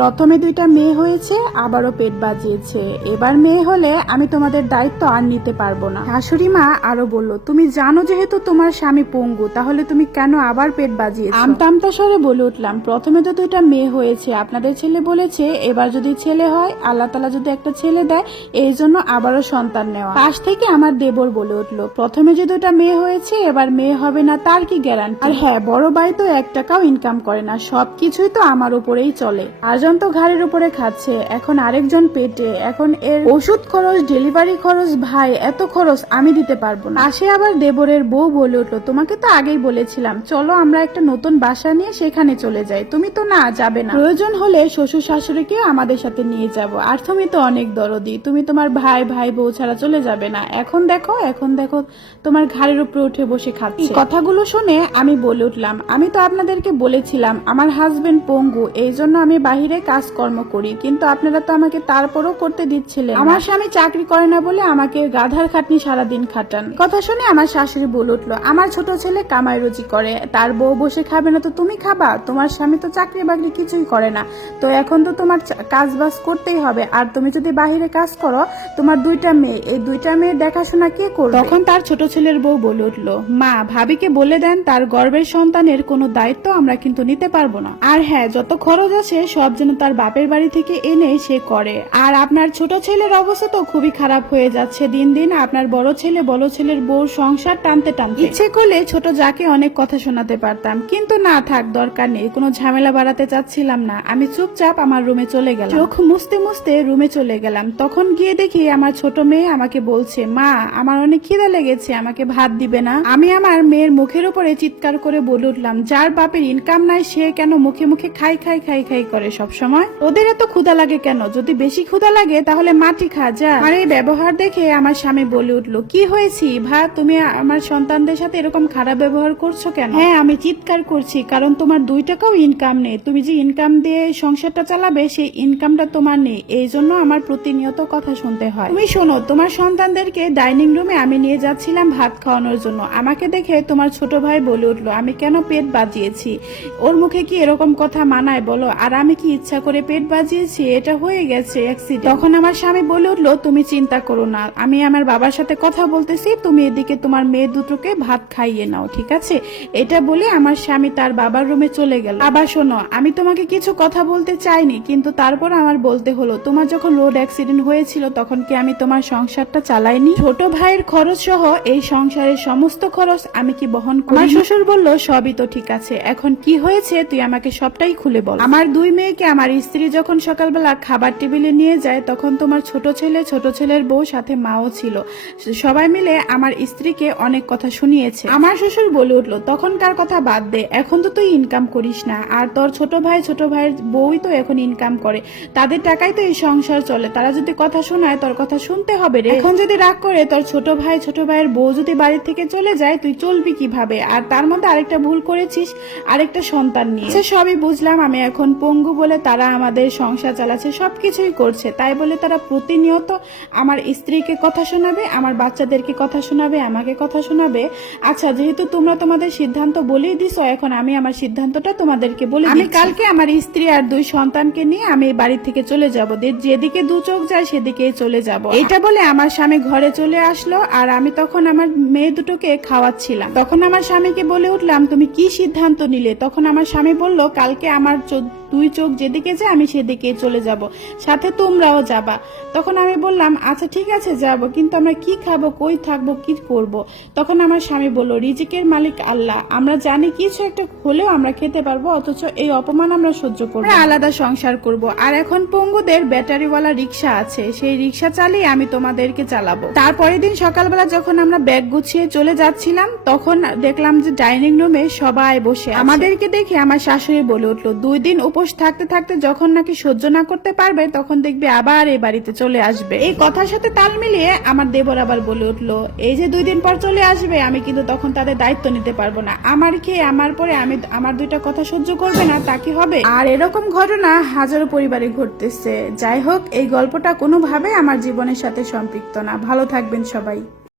প্রথমে দুইটা মেয়ে হয়েছে, আবারও পেট বাজিয়েছে। এবার মেয়ে হলে আমি তোমাদের দায়িত্ব আর নিতে পারব না। শাশুড়ি মা আরও বলল, তুমি জানো যেহেতু তোমার স্বামী পঙ্গু, তাহলে তুমি কেন আবার পেট বাজিয়েছো? আমতা আমতা স্বরে বলে উঠলাম, প্রথমে তো দুইটা মেয়ে হয়েছে, আপনাদের ছেলে বলেছে, এবার যদি ছেলে হয়, আল্লাহ তালা যদি একটা ছেলে দেয়, এই জন্য আবারও সন্তান নেওয়া। পাশ থেকে আমার দেবর বলে উঠল, প্রথমে যে দুটা মেয়ে হয়েছে, এবার মেয়ে হবে না, তার কি গ্যারান্টি আর হ্যাঁ বড় ভাই তো এক টাকাও ইনকাম করে না, সবকিছুই তো আমার উপরেই চলে। আরজন তো ঘাড়ের উপরে খাচ্ছে, এখন আরেকজন পেটে, এখন এর ওষুধ খরচ ডেলিভারি খরচ, ভাই, এত খরচ আমি দিতে পারব না। আসে আবার দেবরের বউ বলে উঠল, তোমাকে তো আগেই বলেছিলাম, চলো আমরা একটা নতুন বাসা নিয়ে সেখানে চলে যাই, তুমি তো না, যাবে না। প্রয়োজন হলে শ্বশুর শাশুড়িকে আমাদের সাথে নিয়ে যাব। আর তুমি তো অনেক দরদি, তুমি তোমার ভাই ভাই, বউ ছাড়া চলে যাবে না। এখন দেখো এখন দেখো, তোমার ঘাড়ের উপরে উঠে বসে খাচ্ছে। কথাগুলো শুনে আমি বলে উঠলাম, আমি তো আপনাদেরকে বলেছিলাম, আমার হাজবেন্ড পঙ্গু, এই জন্য আমি বাহিরে কাজকর্ম করি। কিন্তু আপনারা তো আমাকে তারপরও করতে দিচ্ছিলেন আমার স্বামী চাকরি করে না বলে আমাকে গাধার খাটনি সারাদিন খাটান। কথা শুনে আমার শাশুড়ি বলে উঠল, আমার ছোট ছেলে কামাই রুজি করে, তার বউ বসে খাবে না তো তুমি খাবা? তোমার স্বামী তো চাকরি বাকরি কিছুই করে না। তো এখন তো তোমার কাজ বাজ করতেই হবে। আর তুমি যদি বাহিরে কাজ করো, তোমার দুইটা মেয়ে, এই দুইটা মেয়ে দেখাশোনা কে করবে? তখন তার ছোট ছেলের বউ বলে উঠল, মা, ভাবিকে বলে দেন, তার গর্বের সন্তানের কোনো দায়িত্ব আমরা কিন্তু নিতে পারব না। আর হ্যাঁ যত খরচ আছে, সব যেন তার বাপের বাড়ি থেকে এনে সে করে। আর আপনার ছোট ছেলের অবস্থা তো খুবই খারাপ হয়ে যাচ্ছে। দিন দিন আপনার বড় ছেলে, বড় ছেলের বউ সংসার টানতে টানতে। ইচ্ছে করলে ছোট যাকে অনেক কথা শোনাতে পারতাম। কিন্তু না থাক, দরকার নেই। কোনো ঝামেলা বাড়াতে চাচ্ছিলাম না। আমি চুপচাপ আমার রুমে চলে গেলাম। চোখ মুছতে মুছতে রুমে চলে গেলাম। তখন গিয়ে দেখি আমার ছোট মেয়ে আমাকে বলছে, মা, আমার অনেক খিদে লেগেছে, আমাকে ভাত দিবে না? আমি আমার মেয়ের মুখের উপরে চিৎকার করে বলে উঠলাম, যার বাপের ইনকাম নাই, সে কেন মুখে মুখে খাই খাই খাই খাই করে সব সময় ওদের এত ক্ষুধা লাগে কেন? যদি বেশি ক্ষুধা লাগে, তাহলে মাটি খা যা আর এই ব্যবহার দেখে আমার স্বামী বলে উঠল, কি হয়েছি? ভা, তুমি আমার সন্তানদের সাথে এরকম খারাপ ব্যবহার করছ কেন? হ্যাঁ আমি চিৎকার করছি, কারণ তোমার দুই টাকাও ইনকাম নেই। তুমি যে ইনকাম দিয়ে সংসারটা চালাবে, সেই ইনকামটা তোমার নেই। এই জন্য আমার প্রতিনিয়ত কথা শুনতে হয়। তুমি শোনো, তোমার সন্তানদেরকে ডাইনিং রুমে আমি নিয়ে যাচ্ছিলাম ভাত খাওয়ানোর জন্য। আমাকে দেখে তোমার ছোট ভাই বলে উঠল, আমি কেন পেট বাজিয়েছি? ওর মুখে কি এরকম কথা মানায় বলো? আর আমি কি ইচ্ছা করে পেট বাজিয়েছি, এটা হয়ে গেছে অ্যাক্সিডেন্ট তখন আমার স্বামী বলে উঠল, তুমি চিন্তা করো না, আমি আমার বাবার সাথে কথা বলতেছি, তুমি এদিকে তোমার মেয়ে দুটোকে ভাত খাইয়ে নাও, ঠিক আছে? এটা বলে আমার স্বামী তার বাবার রুমে চলে গেল। আবার শোনো, আমি তোমাকে কিছু কথা বলতে চাইনি, কিন্তু তারপর আমার বলতে হলো, তোমার যখন রোড অ্যাক্সিডেন্ট হয়েছিল, তখন কি আমি তোমার সংসারটা চালাইনি? ছোট ভাইয়ের খরচ সহ এই সংসারের সমস্ত খরচ আমি কি বহন করি শ্বশুর বলল, সবই তো ঠিক আছে, এখন কি হয়েছে, তুই আমাকে সবটাই খুলে বল। আমার দুই মেয়েকে আমার স্ত্রী যখন সকালবেলা খাবার টেবিলে নিয়ে যায়, তখন তোমার ছোট ছেলে, ছোট ছেলের বউ, সাথে মাও ছিল। সবাই মিলে আমার স্ত্রীকে অনেক কথা শুনিয়েছে। আমার শ্বশুর বলে উঠল, তখনকার কথা বাদ দে, এখন তো তুই ইনকাম করিস না। আর তোর ছোট ভাই, ছোট ভাইয়ের বউই তো এখন ইনকাম করে। তাদের টাকাই তো এই সংসার চলে। তারা যদি কথা শোনায়, তোর কথা শুনতে হবে রে। এখন যদি রাগ করে, তোর ছোট ভাই, ছোট ভাইয়ের বউ যদি বাড়ি থেকে চলে যায়, তুই চলবি কীভাবে? আর তার মধ্যে আরেকটা ভুল করেছিস, আরেকটা সন্তান নিয়ে। সবই বুঝলাম, আমি এখন পঙ্গু বলে তারা আমাদের সংসার চালাচ্ছে সবকিছুই করছে। তাই বলে তারা প্রতিনিয়ত আমার স্ত্রীকে কথা শোনাবে আমার বাচ্চাদেরকে কথা শোনাবে আমাকে কথা শোনাবে। আচ্ছা যেহেতু তোমরা তোমাদের সিদ্ধান্ত বলেই দিছো এখন আমি আমার সিদ্ধান্তটা তোমাদেরকে বলে আমি কালকে আমার স্ত্রী আর দুই সন্তানকে নিয়ে আমি বাড়ি থেকে চলে যাব। যেদিকে দু চোখ যায় সেদিকেই চলে যাব। এটা বলে আমার স্বামী ঘরে চলে আসলো আর আমি তখন আমার মেয়ে দুটোকে খাওয়াচ্ছিলাম। তখন আমার স্বামীকে বলে উঠলাম তুমি কি সিদ্ধান্ত নিলে? তখন আমার স্বামী বলল কালকে আমার দুই চোখ যেদিকে যায় আমি সেদিকে চলে যাব। সাথে তোমরাও যাবা। তখন আমি বললাম আচ্ছা ঠিক আছে, যাব। কিন্তু আমরা কি খাব, কই থাকব, কি করব। তখন আমার স্বামী বলল, রিজিকের মালিক আল্লাহ। আমরা জানি কিছু একটা হলেও আমরা খেতে পারব, অথচ এই অপমান আমরা সহ্য করব আলাদা সংসার করব। আর এখন পঙ্গুদের ব্যাটারিওয়ালা রিক্সা আছে। সেই রিক্সা চালিয়ে আমি তোমাদেরকে চালাবো। তারপরের দিন সকালবেলা যখন আমরা ব্যাগ গুছিয়ে চলে যাচ্ছিলাম, তখন দেখলাম যে ডাইনিং রুমে সবাই বসে আমাদেরকে দেখে আমার শাশুড়ি বলে উঠল, দুই দিন উপোস থাকতে থাকতে যখন নাকি সহ্য না করতে পারবে, তখন দেখবে আবার এই বাড়িতে চলে আসবে। এই কথার সাথে তাল মিলিয়ে আমার দেবর আবার বলে উঠল, এই যে দুই দিন পর চলে আসবে, আমি কিন্তু তখন তাদের দায়িত্ব নিতে পারব না। আমার খেয়ে আমার পরে আমি আমার দুইটা কথা সহ্য করবে না? তা কি হবে? আর এরকম ঘটনা হাজারো পরিবারে ঘটতেছে। যাই হোক, এই গল্পটা কোনোভাবে আমার জীবনের সাথে সম্পৃক্ত না। ভালো থাকবেন সবাই।